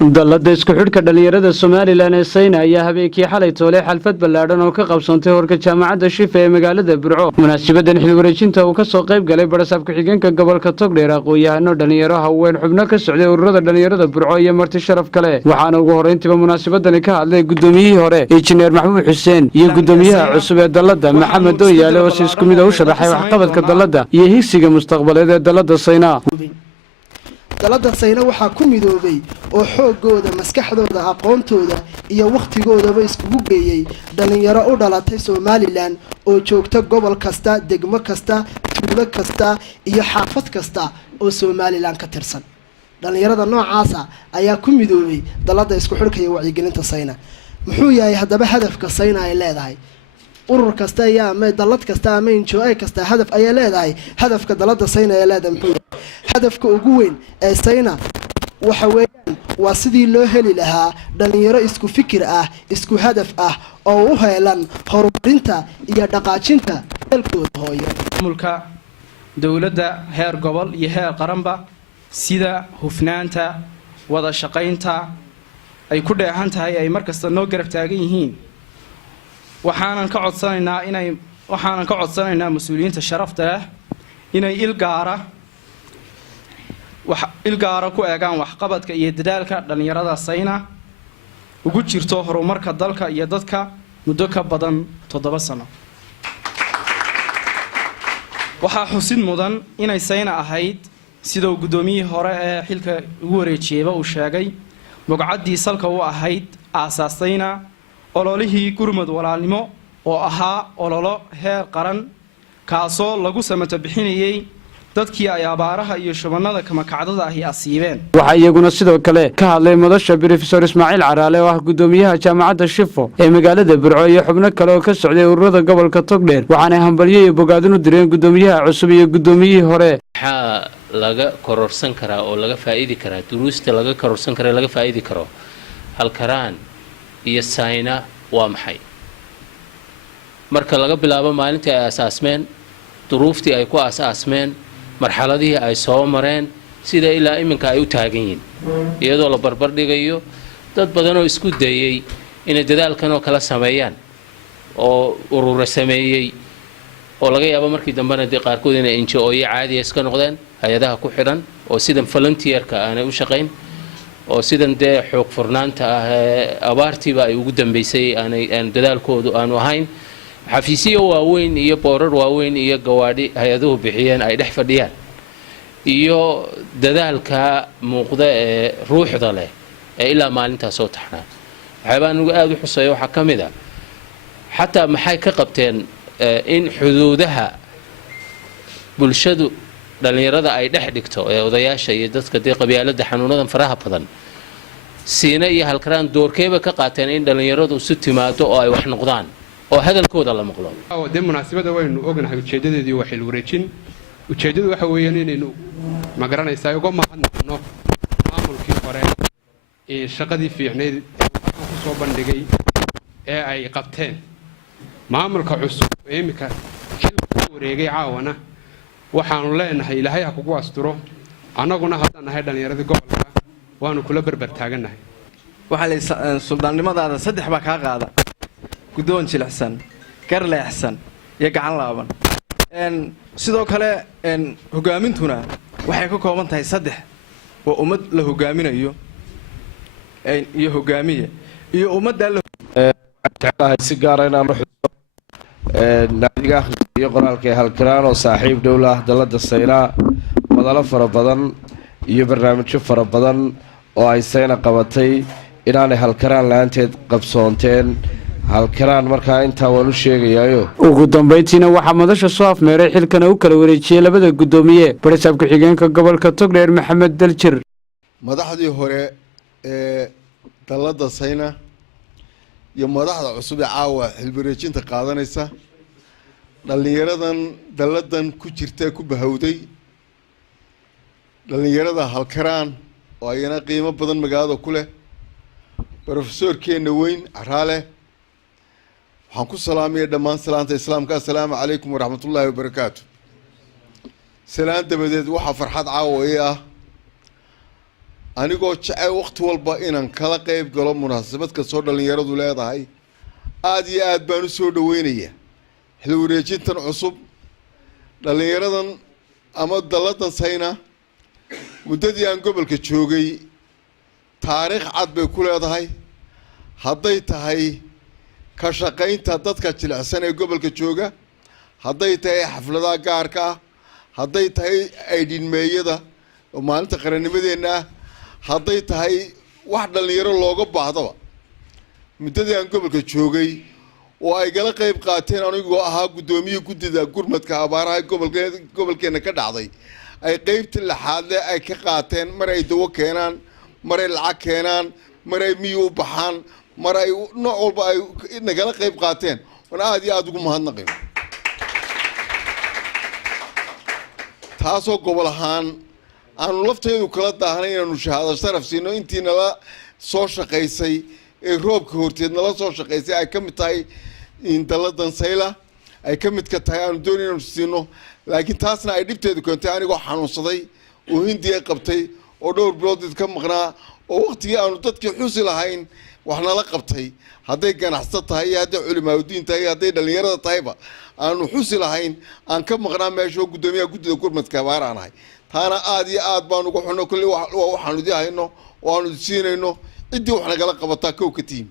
dallada isku xidhka dhalinyarada Soomaaliland ee Sayna ayaa habeenkii xalay toole xalfad ballaaran oo ka qabsantay horka jaamacadda Shifa ee magaalada Burco. Munaasabaddan xil wareejinta uu ka soo qayb galay barasab ku-xigeenka gobolka Togdheer aqoon-yahano dhalinyaro haween xubno ka socday ururada dhalinyarada Burco iyo marti sharaf kale. Waxaana ugu horeyntiba munaasabadani ka hadlay gudoomiyihii hore Injineer Maxamuud Xuseen iyo gudoomiyaha cusub ee dallada Maxamed Dooyaale oo si isku mid ah u sharaxay waxqabadka dallada iyo higsiga mustaqbaleed ee dallada Sayna. dallada Sayna waxaa ku midoobay oo xoogooda maskaxdooda aqoontooda iyo waqtigoodaba iskugu geeyay dhalinyaro u dhalatay Soomaaliland oo joogta gobol kasta degmo kasta tuulo kasta iyo xaafad kasta oo Soomaaliland ka tirsan dhalinyarada noocaas ayaa ku midoobay dallada isku xidhka iyo wacyigelinta Sayna muxuu yahay hadaba hadafka Sayna ay leedahay urur kasta ayaa ama dallad kasta ama NGO kasta hadaf ay leedahay hadafka dallada Sayna ay leedahay muxuu hadafka ugu weyn ee Sayna waxa weeyaan waa sidii loo heli lahaa dhalinyaro isku fikir ah isku hadaf ah oo u heelan horumarinta iyo dhaqaajinta dalkooda hooyo mulka dawladda heer gobol iyo heer qaranba sida hufnaanta wada shaqaynta ay ku dheehan tahay ay markasta noo garab taagan yihiin waxaanan ka codsanaynaa mas'uuliyiinta sharafta leh inay ilgaara ku eegaan waxqabadka iyo dadaalka dhalinyarada Sayna ugu jirto horumarka dalka iyo dadka muddo ka badan 7 sano waxaa xusid mudan inay Sayna ahayd sida gudoomiyihii hore ee xilka ugu wareejiyay uu sheegay bogcaddii salka u ahayd aasaasayna ololihii gurmad walaalnimo oo ahaa ololo heer qaran kaasoo lagu samata bixinayay dadkii ay abaaraha iyo shubanada kama kacdada ahi asiibeen. Waxa iyaguna sidoo kale ka hadlay madasha Professor Ismaaciil Caraale oo ah gudoomiyaha jaamacadda Shifa ee magaalada Burco iyo xubno kale oo ka socday ururada gobolka Togdheer waxaana hambalyo iyo bogaadin u direen gudoomiyaha cusub iyo gudoomiyihii hore. Waxa laga kororsan karaa oo laga faa'iidi karaa duruusta laga kororsan karaa laga faa'iidi karo halkaraan iyo Sayna waa maxay marka laga bilaabo maalintii ay asaasmeen duruuftii ay ku asaasmeen marxaladii ay soo mareen sida ilaa iminka ay u taagan yihiin iyadoo la barbar dhigayo dad badan oo isku dayay inay dadaalkan oo kala sameeyaan oo urur sameeyay oo laga yaabo markii dambena qaarkood inay NGO caadi iska noqdeen hay'adaha ku xidhan oo sidan volunteer-ka aanay u shaqayn oo sidan xoog furnaanta ah abaartiiba ay ugu dambeysay aan dadaalkoodu aanu ahayn xafiisiyo waaweyn iyo boorar waaweyn iyo gawaadhi hay'aduhu bixiyeen ay dhex fadhiyaan iyo dadaalka muuqda ee ruuxda leh ee ilaa maalintaas soo taxnaa waxaabaan ugu aad u xuseeyo waxa ka mid ah xataa maxay ka qabteen in xuduudaha bulshadu dhalinyarada ay dhex dhigto ee odayaasha iyo dadka qabyaalada xanuunadan faraha badan Sayna iyo halkaraan doorkeeba ka qaateen in dhalinyaradu isu timaado oo ay wax noqdaan oo hadalkooda la maqlo munaasabada waynu ognahay ujeedadeedii waa xil wareejin ujeedadu waxa weeyaan inaynu ma garanaysaa uga mahadnaqno maamulkii hore ee shaqadii fiicneed ku soo bandhigay ee ay qabteen maamulka cusub ee imika xilka wareegay caawana waxaanu leenahay ilaahay ha kugu asturo annaguna haddaan nahay dhalinyarada gobolka waanu kula barbar taaganahay waxa la suldaannimadaada 3 baa ka qaada gudoon jilicsan gar leexsan iyo gacan laaban sidoo kale hogaamintuna waxay ka kooban tahay 3 oo ummad la hogaaminayo iyo hogaamiye iyo ummadda la si gaar ah inaan naadiga akhriska iyo qoraalka halkaraan oo saaxiib dawla ah dallada Sayna madalo fara badan iyo barnaamijyo fara badan oo ay Sayna qabatay inaanay halkaraan laanteed qabsoonteen halkaraan markaa intaa waan u sheegayaayo ugu dambeyntiina waxaa madasha soo afmeeray xilkana u kala wareejiyay labada gudoomiye barasab ku-xigeenka gobolka Togdheer Maxamed Daljir madaxdii hore ee dallada Sayna iyo madaxda cusub ee caawa xil wareejinta qaadanaysa dhalinyaradan dalladan ku jirta ku bahawday dhalinyarada halkaraan oo ayna qiimo badan magaalada ku leh professorkeena weyn Caraale waxaan ku salaamay dhammaan salaanta islaamka assalaamu calaykum waraxmatullaahi wabarakaatu salaan dabadeed waxa farxad caawa ah anigoo jecel waqti walba inaan kala qayb galo munaasabad kastoo dhallinyaradu leedahay aada iyo aad baan u soo dhaweynayaa xil wareejintan cusub dhallinyaradan ama dalladan sayna muddadii aan gobolka joogay taariikh cad bay ku leedahay hadday tahay ka shaqaynta dadka jilicsan ee gobolka jooga hadday tahay xafladaha gaarka ah hadday tahay aydhinmeeyada oo maalinta qarannimadeenna ah hadday tahay wax dhallinyaro looga baahdaba muddadii aan gobolka joogay oo ay gala qayb qaateen anigoo ahaa guddoomiye guddida gurmadka abaaraha gobolkeenna ka dhacday ay qaybta laxaadle ay ka qaateen mar ay dawo keenaan mar ay lacag keenaan mar ay miyi u baxaan mar ay nooc walba ay nagala qayb qaateen oon aada iyo aada ugu mahadnaqayo taasoo gobol ahaan aanu lafteedu kala daahnay inaanu shahaado sharaf siino intii nala soo shaqaysay ee roobka horteed nala soo shaqaysay ay ka mid tahay dalladan sayla ay ka mid ka tahay aanu dooni inaanu siino laakiin taasna ay dhibteedu keentay anigoo xanuunsaday oo hindiya qabtay oo dhowr bilood ka maqnaa oo waqtigii aanu dadkii xusi lahayn wax nala qabtay hadday ganacsato tahay iyo hadday culimaaudiin tahay iyo hadday dhallinyarada tahayba aanu xusi lahayn aan ka maqnaa meesha oo guddoomiyaha guddida gurmadka abaar aan ahay taana aada iyo aad baan uga xunno kolley waxaanu idii hayno oo aanu idi siinayno ciddii wax nagala qabataa kow ka tiimi